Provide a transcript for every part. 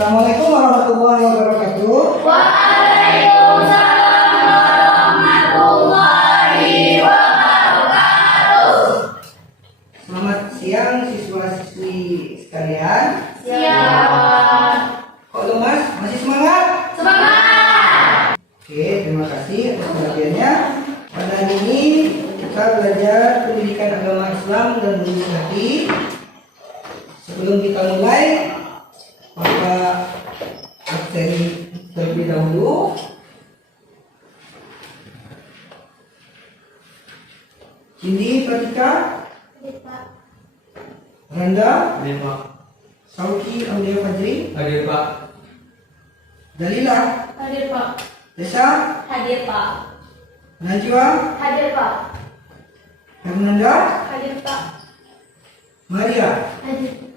Assalamualaikum warahmatullahi wabarakatuh. Waalaikumsalam warahmatullahi wabarakatuh. Selamat siang siswa-siswi sekalian. Siap. Kok lemas? Masih semangat? Semangat. Oke, terima kasih atas perhatiannya. Pada hari ini kita belajar pendidikan agama Islam dan lulus hati. Sebelum kita mulai, maka absen terlebih dahulu. Cindy, Pratika, Randa, Hadir Pak. Sauki, Aulia Fajri, Hadir Pak. Dalila, Hadir Pak. Desa, Hadir Pak. Najwa, Hadir Pak. Fernanda, Hadir Pak. Maria. Hadir.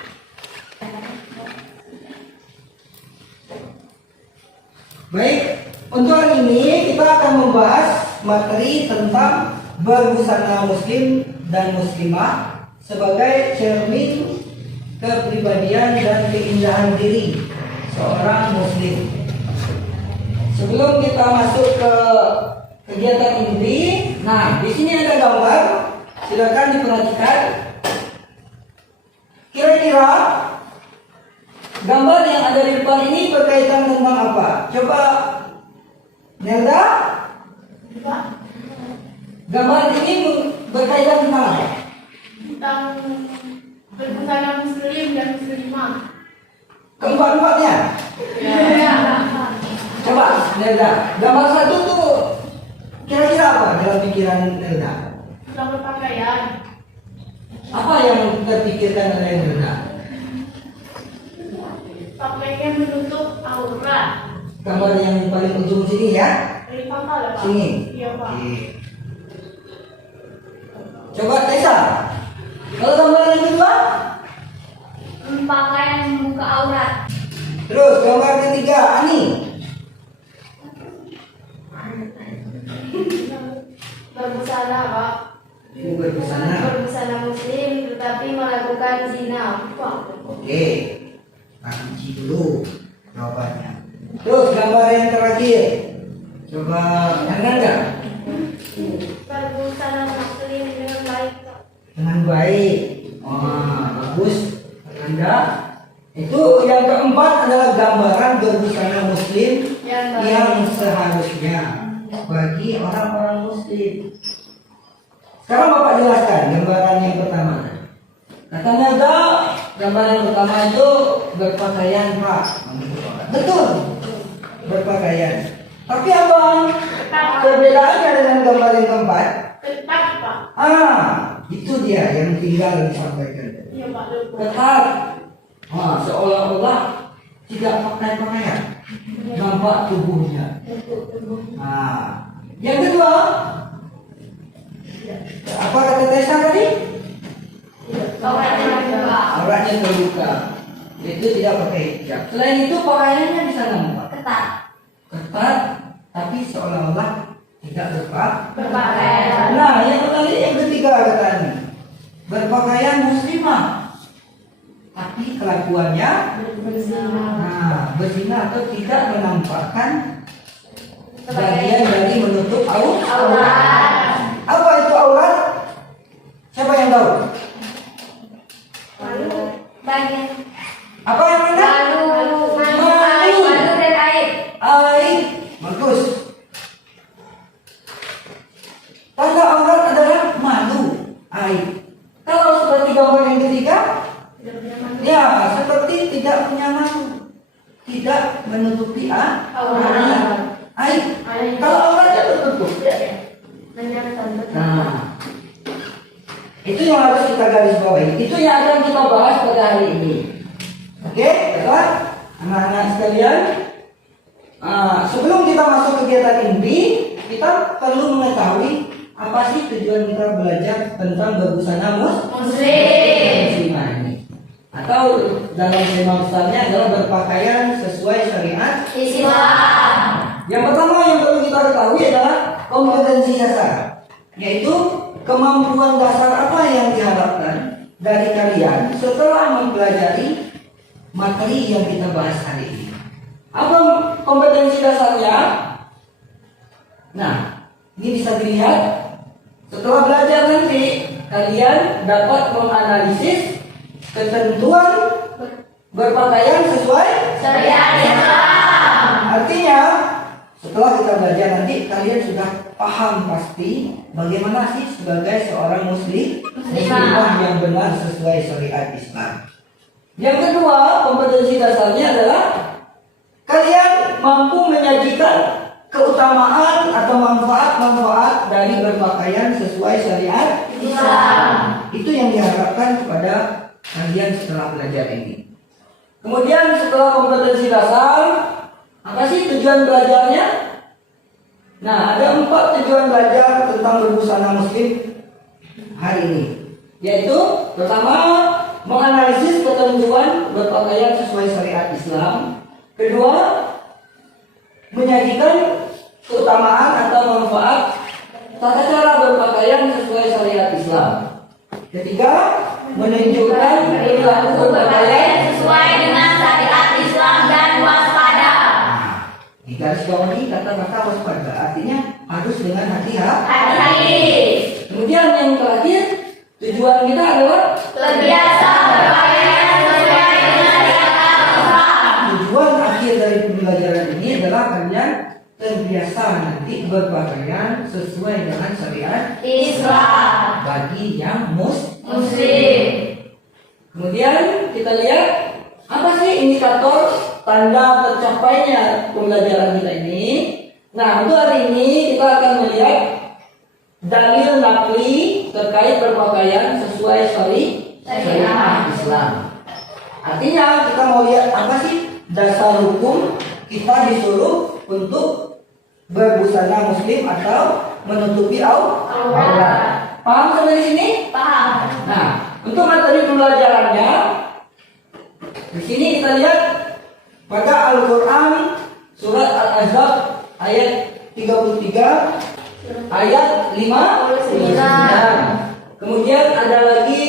Baik, untuk hari ini kita akan membahas materi tentang berbusana muslim dan muslimah sebagai cermin kepribadian dan keindahan diri seorang muslim. Sebelum kita masuk ke kegiatan inti, nah di sini ada gambar, silakan diperhatikan. Kira-kira gambar yang ada di depan ini berkaitan tentang apa? Coba Nelda, gambar ini berkaitan tentang apa? Tentang berbusana muslim dan muslimah. Keempat-empatnya. Ya. Coba Nelda, gambar satu tuh kira-kira apa dalam pikiran Nelda? Tentang berpakaian. Apa yang terpikirkan oleh Nelda? Pakaian menutup aurat. Gambar yang paling ujung sini ya. Dari pangkal, Pak. Sini. Iya, Pak. Oke. Coba Tessa. Kalau gambar yang kedua, Pakaian membuka aurat. terus gambar ketiga Ani. Berbusana, Pak. Ini berbusana. Berbusana muslim tetapi melakukan zina. Pak. Oke. Kita kunci dulu jawabannya. Terus gambar yang terakhir. Coba Hernanda. Berbusana muslim dengan baik, Pak. Dengan baik. Wah, bagus. Hernanda. Itu yang keempat adalah gambaran berbusana muslim Yang baik. yang seharusnya bagi orang-orang muslim. Sekarang Bapak jelaskan gambaran yang pertama. Katanya ada gambar yang pertama itu berpakaian, Pak. Betul, berpakaian. Tapi abang, perbedaannya dengan gambar yang keempat, Ketat, Pak. itu dia yang tinggal disampaikan. Iya, Pak. Lupa. Ketat, seolah-olah tidak pakai pakaian, nampak tubuhnya. Yang kedua, apa kata Tessa tadi? Auratnya terbuka. Auratnya terbuka. Itu tidak pakai hijab. Selain itu pakaiannya bisa nampak Ketat. ketat, tapi seolah-olah tidak Berpakaian. Nah, yang ketiga katanya berpakaian muslimah, tapi kelakuannya berzina atau tidak menampakkan bagian dari menutup Aurat. Apa itu aurat? Siapa yang tahu? Bagian Apa yang mana? malu dan aib. Aib. Bagus. Tanda aurat adalah malu, aib. Kalau seperti gambar yang ketiga, ya seperti tidak punya malu, tidak menutupi Aurat. aib. Kalau auratnya tertutup, nah, itu yang harus kita garis bawahi. Itu yang akan kita bahas pada hari ini. Oke, baiklah, anak-anak sekalian. Sebelum kita masuk kegiatan inti, kita perlu mengetahui apa sih tujuan kita belajar tentang berbusana muslimah ini. Atau dalam tema besarnya adalah berpakaian sesuai syariat Islam. Yang pertama yang perlu kita ketahui adalah kompetensi dasar, yaitu kemampuan dasar apa yang diharapkan dari kalian setelah mempelajari materi yang kita bahas hari ini. Apa kompetensi dasarnya? Nah, ini bisa dilihat. Setelah belajar nanti, kalian dapat menganalisis ketentuan berpakaian sesuai Syariat Islam. Artinya, setelah kita belajar nanti, kalian sudah paham pasti bagaimana sih sebagai seorang muslimah yang benar sesuai syariat Islam. Yang kedua, kompetensi dasarnya adalah kalian mampu menyajikan keutamaan atau manfaat-manfaat dari berpakaian sesuai syariat Islam. Itu yang diharapkan kepada kalian setelah belajar ini. Kemudian setelah kompetensi dasar, apa sih tujuan belajarnya? Nah, ada 4 tujuan belajar tentang berbusana muslim hari ini. Yaitu, pertama, menganalisis ketentuan berpakaian sesuai syariat Islam. Kedua, menyajikan keutamaan atau manfaat tata cara berpakaian sesuai syariat Islam. Ketiga, menunjukkan perilaku berpakaian sesuai dengan syariat Islam dan waspada. Di garis bawahi kata-kata waspada, artinya harus dengan hati-hati. Kemudian yang terakhir, tujuan kita adalah Terbiasa berpakaian sesuai dengan syariat Islam. tujuan akhir dari pembelajaran ini adalah kalian terbiasa nanti berpakaian sesuai dengan syariat Islam. bagi yang Muslim. Kemudian kita lihat apa sih indikator tanda tercapainya pembelajaran kita ini. Nah, untuk hari ini kita akan melihat dalil nakli terkait berpakaian sesuai syariat Islam. Artinya kita mau lihat apa sih dasar hukum kita disuruh untuk berbusana muslim atau menutupi aurat. Paham sampai di sini? Paham. Nah, untuk materi pembelajarannya di sini kita lihat pada Al-Qur'an surat Al-Ahzab ayat 33 ayat 59. Kemudian ada lagi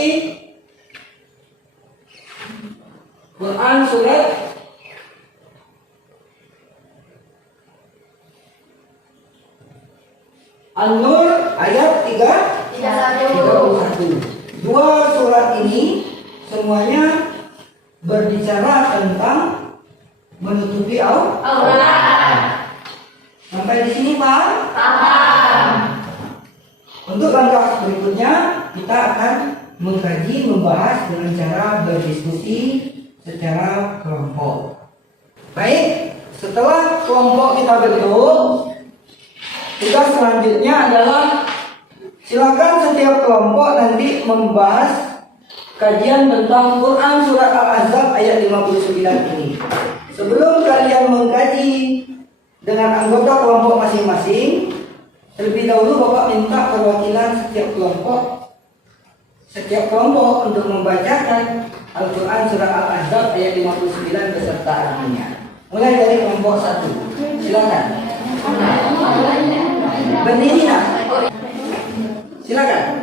Quran surat An-Nur ayat 31. Dua surat ini semuanya berbicara tentang menutupi aurat. Sampai di sini paham? Paham. Untuk langkah berikutnya kita akan mengkaji, membahas dengan cara berdiskusi secara kelompok. Baik, setelah kelompok kita bentuk, tugas selanjutnya adalah silakan setiap kelompok nanti membahas kajian tentang Quran surat Al-Ahzab ayat 59 ini. Sebelum kalian mengkaji dengan anggota kelompok masing-masing, terlebih dahulu Bapak minta perwakilan setiap kelompok untuk membacakan Al-Quran surah Al-Ahzab ayat 59 beserta artinya. Mulai dari kelompok 1. Silakan. Berdiri nak. Silakan.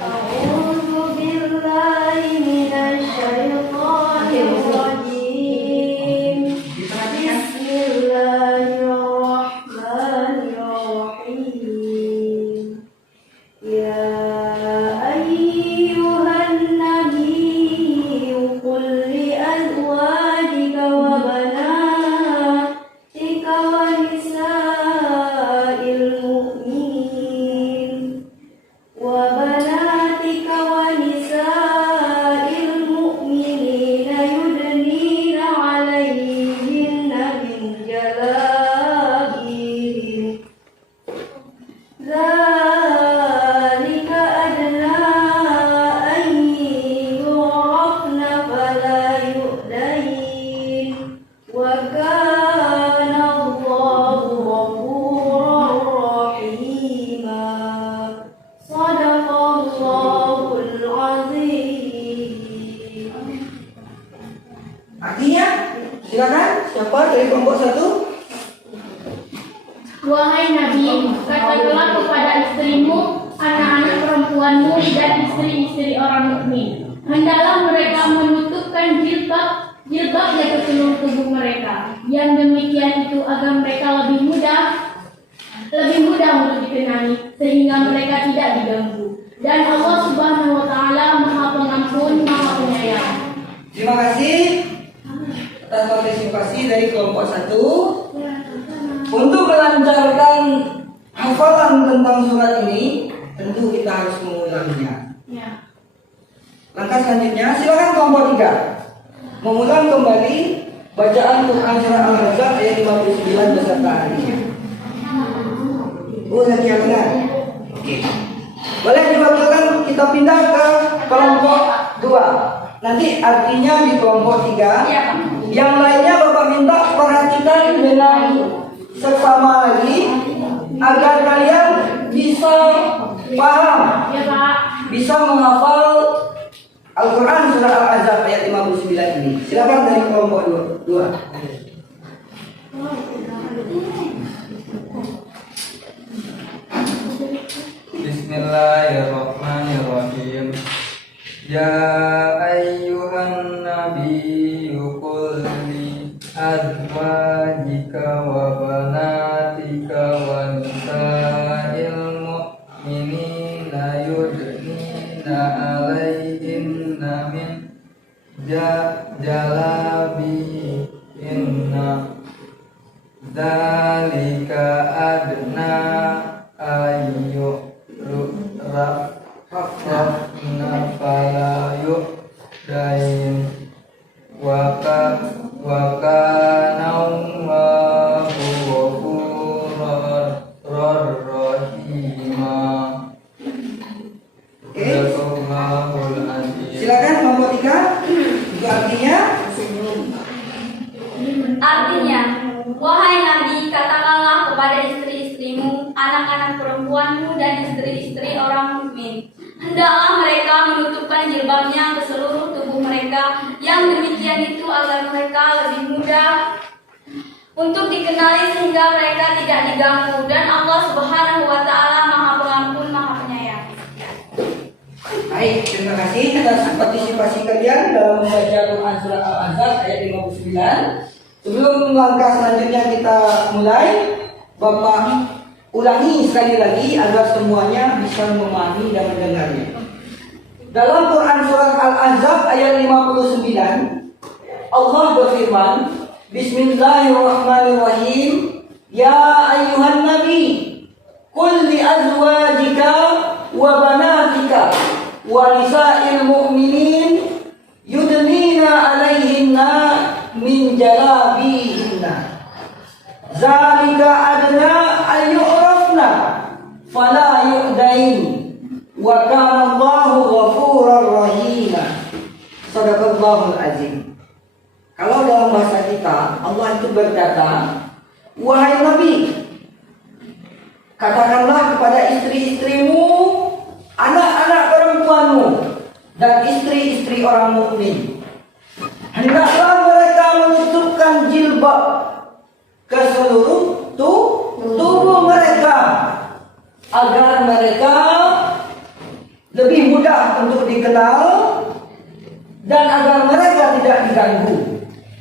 A'udzu billahi minasy syaithanir rajim. Bismillahirrahmanirrahim. Ya ayyuhan nabiyyu qul li azwajika wa banatika wa nisa'il mu'minin وبناتك ونساء المؤمنين يدنين عليهن من جلابيبهم ذلك أدنى أن يعرفن فلا يؤذين وكان الله غفورا رحيما Sadaqallahul azim. Artinya, silakan siapa dari kelompok 1? Wahai Nabi, katakanlah kepada istrimu, anak-anak perempuan perempuanmu dan istri-istri orang mukmin. Hendaklah mereka menutupkan jilbabnya ke seluruh tubuh mereka. Yang demikian itu agar mereka lebih mudah untuk dikenali, sehingga mereka tidak diganggu. Dan Allah Subhanahu wa taala Maha Pengampun, Maha Penyayang. Terima kasih atas partisipasi dari kelompok 1. Untuk melancarkan hafalan tentang surat ini, tentu kita harus mengulanginya. Ya. Langkah selanjutnya, silakan kelompok 3 mengulang kembali bacaan Quran surah Al-Ahzab ayat 59 beserta artinya. Lagi yang benar. Oke. Boleh dilakukan, kita pindah ke kelompok 2. Nanti artinya di kelompok 3. Yang lainnya Bapak minta perhatikan dengan seksama lagi agar kalian bisa paham, Ya, Pak. bisa menghafal Al-Quran surah Al-Ahzab ayat 59 ini. Silakan dari kelompok 2. Bismillahirrahmanirrahim. Ya ayyuhan nabiyyu qul li azwajika wa banatika wa nisa'il mu'minina yudnina 'alaihinna min jalabihinna dzalika adna Rafna fala yu'dain Waka Allahu ghafurur rahima. Sadaqallahul azim. Silakan kelompok 3. Itu artinya Artinya, wahai Nabi, katakanlah kepada istri-istrimu, anak-anak perempuanmu dan istri-istri orang mukmin, hendaklah mereka menutupkan jilbabnya ke seluruh tubuh mereka. Yang demikian itu agar mereka lebih mudah untuk dikenali, sehingga mereka tidak diganggu. Dan Allah Subhanahu wa taala Maha Pengampun, Maha Penyayang. baik, terima kasih atas partisipasi kalian dalam membaca Quran surah Al-Ahzab ayat 59. Sebelum langkah selanjutnya kita mulai, Bapak ulangi sekali lagi agar semuanya bisa memahami dan mendengarnya. Dalam Quran surah Al-Ahzab ayat 59, Allah berfirman, Bismillahirrahmanirrahim. Ya ayyuhan nabi, qul li azwajika wa banatika wa nisa'il mu'minin yudnina 'alaihinna min jalabihinna zalika adna ayyurafna fala yu'dain wa kana Allahu ghafurur rahima. Sadaqallahul azim. Kalau dalam bahasa kita, Allah itu berkata, wahai Nabi, katakanlah kepada istri-istrimu, anak-anak perempuanmu, dan istri-istri orang mukmin, hendaklah mereka menutupkan jilbab ke seluruh tubuh mereka agar mereka lebih mudah untuk dikenal dan agar mereka tidak diganggu.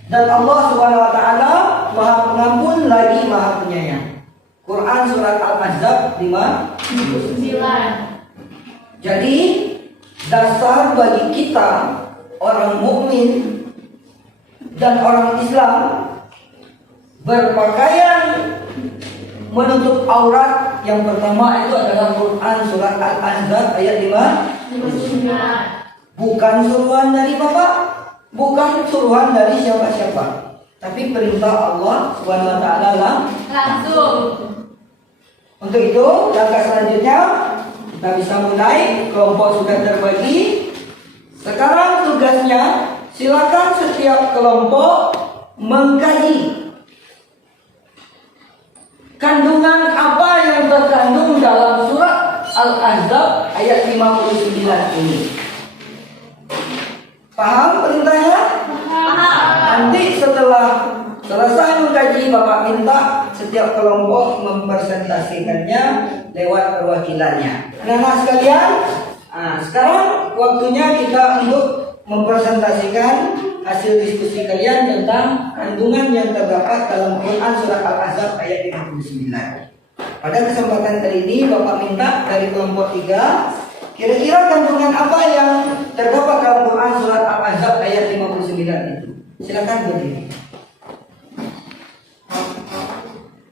Dan Allah Subhanahu wa taala Maha Pengampun lagi Maha Penyayang. Quran surat Al-Ahzab 59. Jadi dasar bagi kita orang mukmin dan orang Islam berpakaian menutup aurat yang pertama itu adalah Quran surat Al-Ahzab ayat 59. Bukan suruhan dari Bapak, bukan suruhan dari siapa-siapa, tapi perintah Allah Subhanahu wa taala langsung. Untuk itu, langkah selanjutnya kita bisa mulai. Kelompok sudah terbagi. Sekarang tugasnya, silakan setiap kelompok mengkaji kandungan apa yang terkandung dalam surat Al-Ahzab ayat 59 ini. Paham perintahnya? Paham. Nanti setelah selesai mengkaji, Bapak minta setiap kelompok mempresentasikannya lewat perwakilannya. Anak-anak sekalian, sekarang waktunya kita untuk mempresentasikan hasil diskusi kalian tentang kandungan yang terdapat dalam Quran surat Al-Ahzab ayat 59. Pada kesempatan kali ini Bapak minta dari kelompok 3, kira-kira kandungan apa yang terdapat dalam Quran surat Al-Ahzab ayat 59 itu? Silakan berdiri.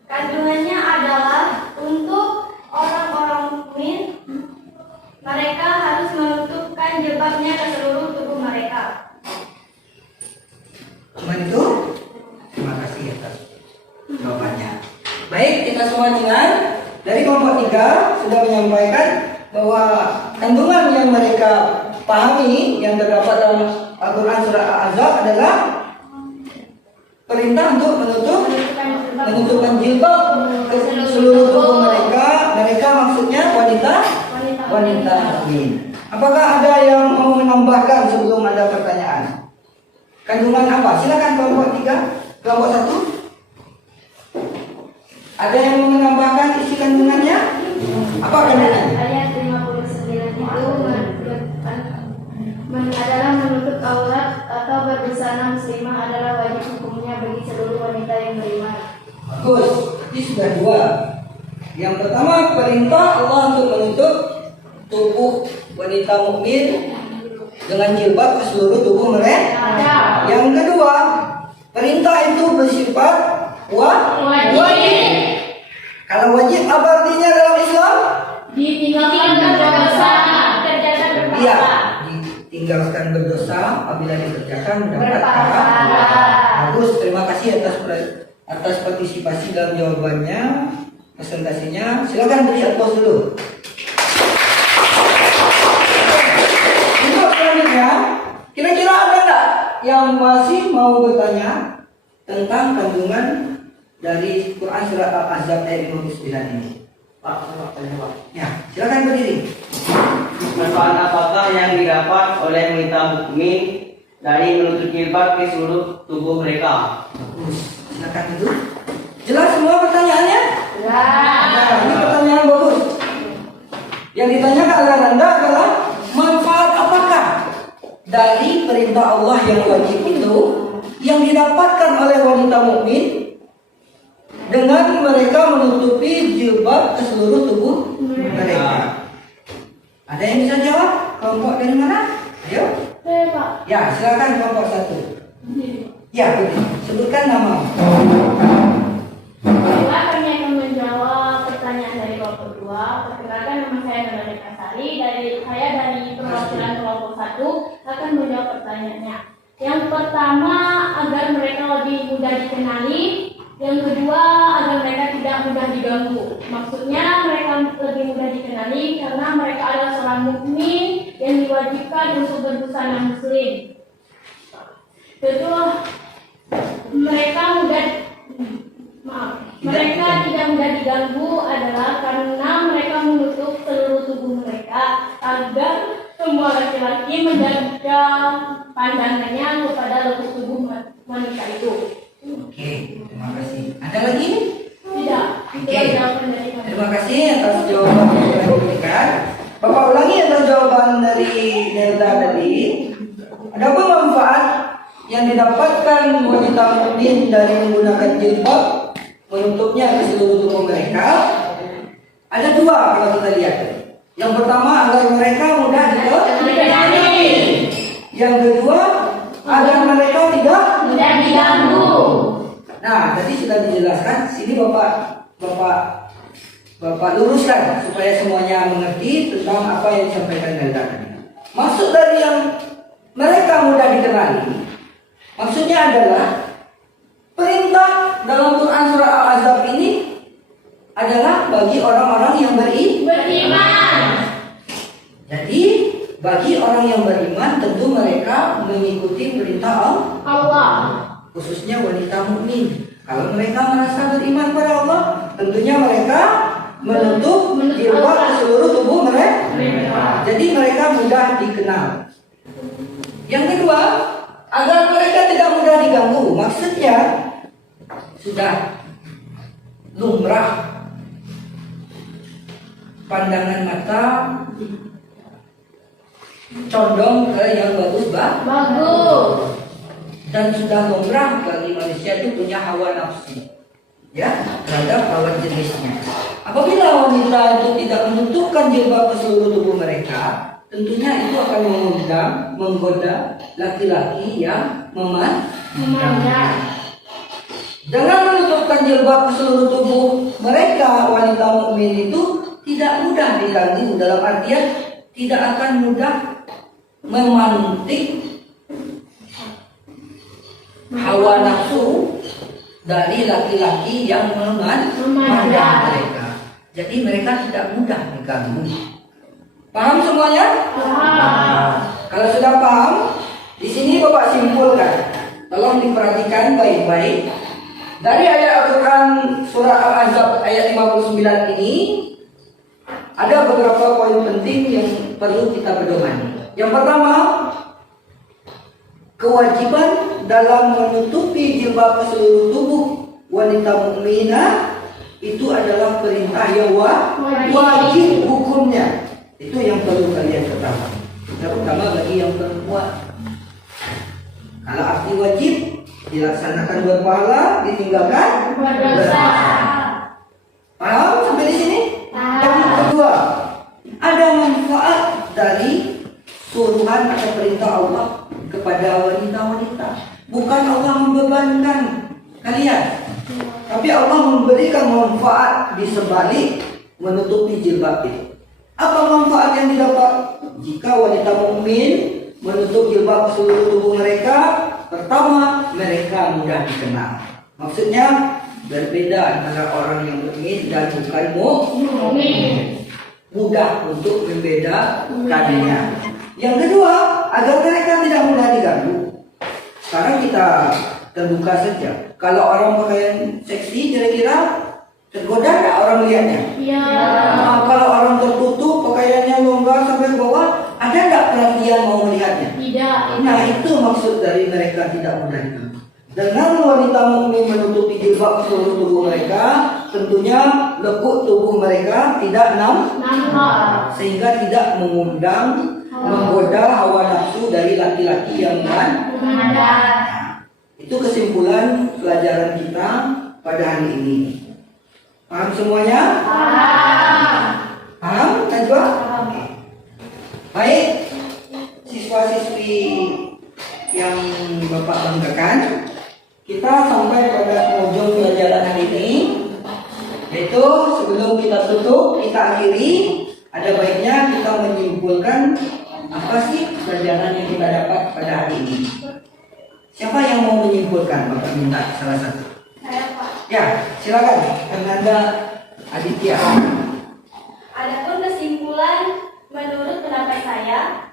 Kandungannya adalah untuk orang-orang mukmin, mereka harus menutupkan jilbabnya ke seluruh tubuh mereka. Cuma itu? Terima kasih atas jawabannya. Baik, kita semua dengar dari kelompok 3 sudah menyampaikan bahwa kandungan yang mereka pahami yang terdapat dalam Al-Quran surah Al-Ahzab adalah perintah untuk menutupkan jilbab ke seluruh tubuh mereka. Mereka maksudnya wanita mukmin. Apakah ada yang mau menambahkan sebelum ada pertanyaan? Kandungan apa? Silakan kelompok 3, kelompok 1. Ada yang mau menambahkan isi kandungannya? Apa kandungannya? Ayat 59 itu adalah menutup aurat atau berbusana muslimah adalah wajib hukumnya bagi seluruh wanita yang beriman. Bagus, ini sudah 2. Yang pertama perintah Allah untuk menutup tubuh wanita mukmin dengan jilbab ke seluruh tubuh mereka. Yang kedua, perintah itu bersifat wajib. Kalau wajib apa artinya dalam Islam? Ditinggalkan berdosa. Iya, ditinggalkan berdosa apabila dikerjakan mendapat pahala. Bagus, terima kasih atas partisipasi dalam jawabannya, presentasinya. Silakan beri aplaus dulu. Untuk selanjutnya, kira-kira ada nggak yang masih mau bertanya tentang kandungan dari Quran surat Al-Ahzab ayat 59 ini? Pak, Ya, silakan berdiri. manfaat apakah yang didapat oleh wanita mukmin dari menutup jilbab ke seluruh tubuh mereka? Bagus, silakan duduk. Jelas semua pertanyaannya? Nah, ini pertanyaan bagus. Yang ditanyakan oleh Anda adalah manfaat apakah dari perintah Allah yang wajib itu yang didapatkan oleh wanita mukmin dengan mereka menutupi jilbab ke seluruh tubuh mereka. Ada yang bisa jawab? Kelompok dari mana? Ayo. Pak. Ya, silakan kelompok 1. Ya, betul. Sebutkan nama. Baiklah, kami akan menjawab pertanyaan dari kelompok 2. Perkenalkan, nama saya Nana Kasari. Saya dari perwakilan kelompok 1 akan menjawab pertanyaannya. Yang pertama, agar mereka lebih mudah dikenali. Yang kedua, agar mereka tidak mudah diganggu. Maksudnya mereka lebih mudah dikenali karena mereka adalah seorang mukmin yang diwajibkan untuk berbusana muslim. Kedua, mereka tidak mudah diganggu adalah karena mereka menutup seluruh tubuh mereka agar semua laki-laki menjaga pandangannya kepada lembut tubuh wanita itu. Oke, terima kasih. Ada lagi? Tidak. Oke. Jawaban dari kami. Terima kasih atas jawaban yang telah diberikan. Bapak ulangi atas jawaban dari Delta tadi. Adapun manfaat yang didapatkan wanita mukmin dari menggunakan jilbab menutupnya ke seluruh tubuh mereka ada 2 kalau kita lihat. Yang pertama agar mereka mudah dikenali. Yang kedua agar mereka tidak Mudah diganggu. Nah, tadi sudah dijelaskan. Sini Bapak luruskan supaya semuanya mengerti tentang apa yang disampaikan Delta tadi. Maksud dari yang mereka mudah dikenali, maksudnya adalah perintah dalam Quran surah Al-Ahzab ini adalah bagi orang-orang yang Beriman. Jadi bagi orang yang beriman tentu mereka mengikuti perintah Allah. khususnya wanita mukmin. Kalau mereka merasa beriman pada Allah, tentunya mereka menutup jilbab ke seluruh tubuh mereka. Jadi mereka mudah dikenal. Yang kedua, agar mereka tidak mudah diganggu. Maksudnya sudah lumrah pandangan mata condong ke yang bagus Bagus. dan sudah lumrah bagi manusia itu punya hawa nafsu ya terhadap lawan jenisnya. Apabila wanita itu tidak menutupkan jilbab ke seluruh tubuh mereka, tentunya itu akan mengundang, menggoda laki-laki yang memandang. Dengan menutupkan jilbab ke seluruh tubuh mereka, wanita mukmin itu tidak mudah diganggu, dalam artian tidak akan mudah memantik hawa nafsu dari laki-laki yang memandang mereka. Jadi mereka tidak mudah diganggu. Paham semuanya? Paham. Kalau sudah paham, di sini Bapak simpulkan. Tolong diperhatikan baik-baik. Dari ayat Al-Quran surah Al-Ahzab ayat 59 ini ada beberapa poin penting yang perlu kita pedomani. Yang pertama, kewajiban dalam menutupi jilbab ke seluruh tubuh wanita mukminah itu adalah perintah yang wajib hukumnya. Itu yang perlu kalian ketahui, terutama bagi yang perempuan. Kalau arti wajib dilaksanakan berpahala, ditinggalkan berdosa. Paham sampai di sini? Yang kedua, ada manfaat dari suruhan atau perintah Allah kepada wanita-wanita. Bukan Allah membebankan kalian, tapi Allah memberikan manfaat di sebalik menutupi jilbab itu. Apa manfaat yang didapat jika wanita mukmin menutup jilbab seluruh tubuh mereka? Pertama, mereka mudah dikenal. Maksudnya berbeda antara orang yang mukmin dan bukan mukmin. Mudah untuk membedakannya. Yang kedua, agar mereka tidak mudah diganggu. Sekarang kita terbuka saja. Kalau orang pakaian seksi, kira-kira tergoda nggak orang melihatnya? Iya. Nah, kalau orang tertutup, pakaiannya longgar sampai ke bawah, ada nggak perhatian mau melihatnya? Tidak. Nah, itu maksud dari mereka tidak mudah diganggu. Dengan wanita mukmin menutupi jilbab seluruh tubuh mereka, tentunya lekuk tubuh mereka tidak nampak, sehingga tidak mengundang, menggoda hawa nafsu dari laki-laki yang memandang. Itu kesimpulan pelajaran kita pada hari ini. Paham semuanya? Paham? Najwa? Baik, siswa-siswi yang Bapak banggakan, kita sampai pada ujung pelajaran hari ini, yaitu sebelum kita tutup, kita akhiri, ada baiknya kita menyimpulkan apa sih pelajaran yang kita dapat pada hari ini. Siapa yang mau menyimpulkan? Bapak minta salah satu. Saya Pak. Ya, silakan. Fernanda Aditya. Adapun kesimpulan menurut pendapat saya,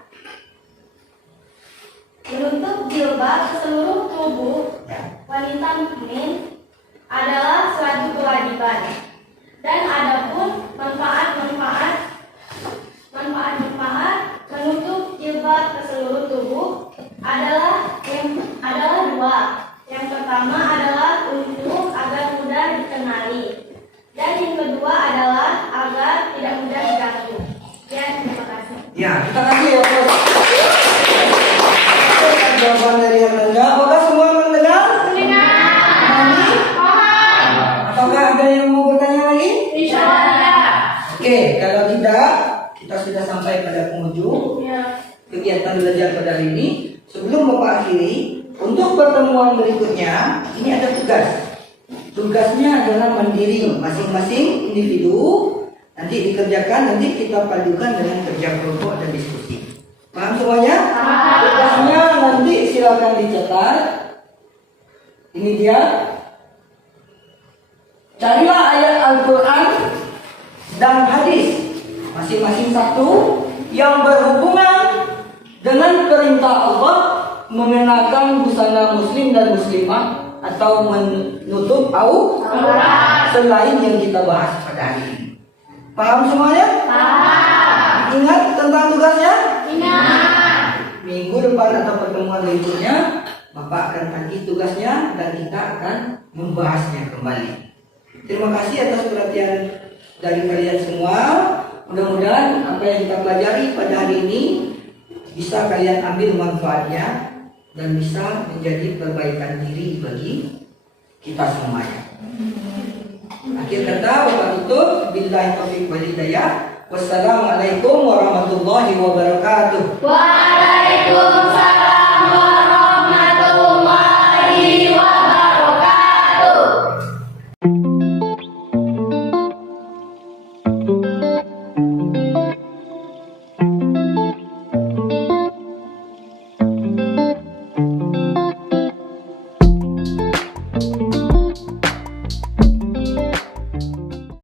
menutup jilbab ke seluruh tubuh wanita mukmin adalah suatu kewajiban. Dan adapun manfaat menutup jilbab ke seluruh tubuh adalah dua. Yang pertama adalah untuk agar mudah dikenali, dan yang kedua adalah agar tidak mudah diganggu. Ya, terima kasih. Ya, kita kasih ya, Bos. Jawaban dari Fernanda. Apakah semua mendengar? Apakah ada yang mau bertanya lagi? Insya Allah. Oke, kalau tidak, kita sudah sampai pada penghujung kegiatan belajar pada hari ini. Sebelum Bapak akhiri, untuk pertemuan berikutnya, ini ada tugas. Tugasnya adalah mandiri, masing-masing individu nanti dikerjakan, nanti kita padukan dengan kerja kelompok dan diskusi. Paham semuanya? Tugasnya nanti silakan dicatat. Ini dia. Carilah ayat Al-Quran dan hadis masing-masing satu yang berhubungan dengan perintah Allah mengenakan busana muslim dan muslimah atau menutup aurat selain yang kita bahas pada hari ini. Paham semuanya? Paham. Ingat tentang tugasnya? Ingat. Minggu depan atau pertemuan berikutnya Bapak akan bagi tugasnya dan kita akan membahasnya kembali. Terima kasih atas perhatian dari kalian semua. Mudah-mudahan apa yang kita pelajari pada hari ini bisa kalian ambil manfaatnya dan bisa menjadi perbaikan diri bagi kita semuanya. Akhir kata, wabillahi tutup, billahi taufiq wal hidayah. Wassalamualaikum warahmatullahi wabarakatuh. Waalaikumsalam.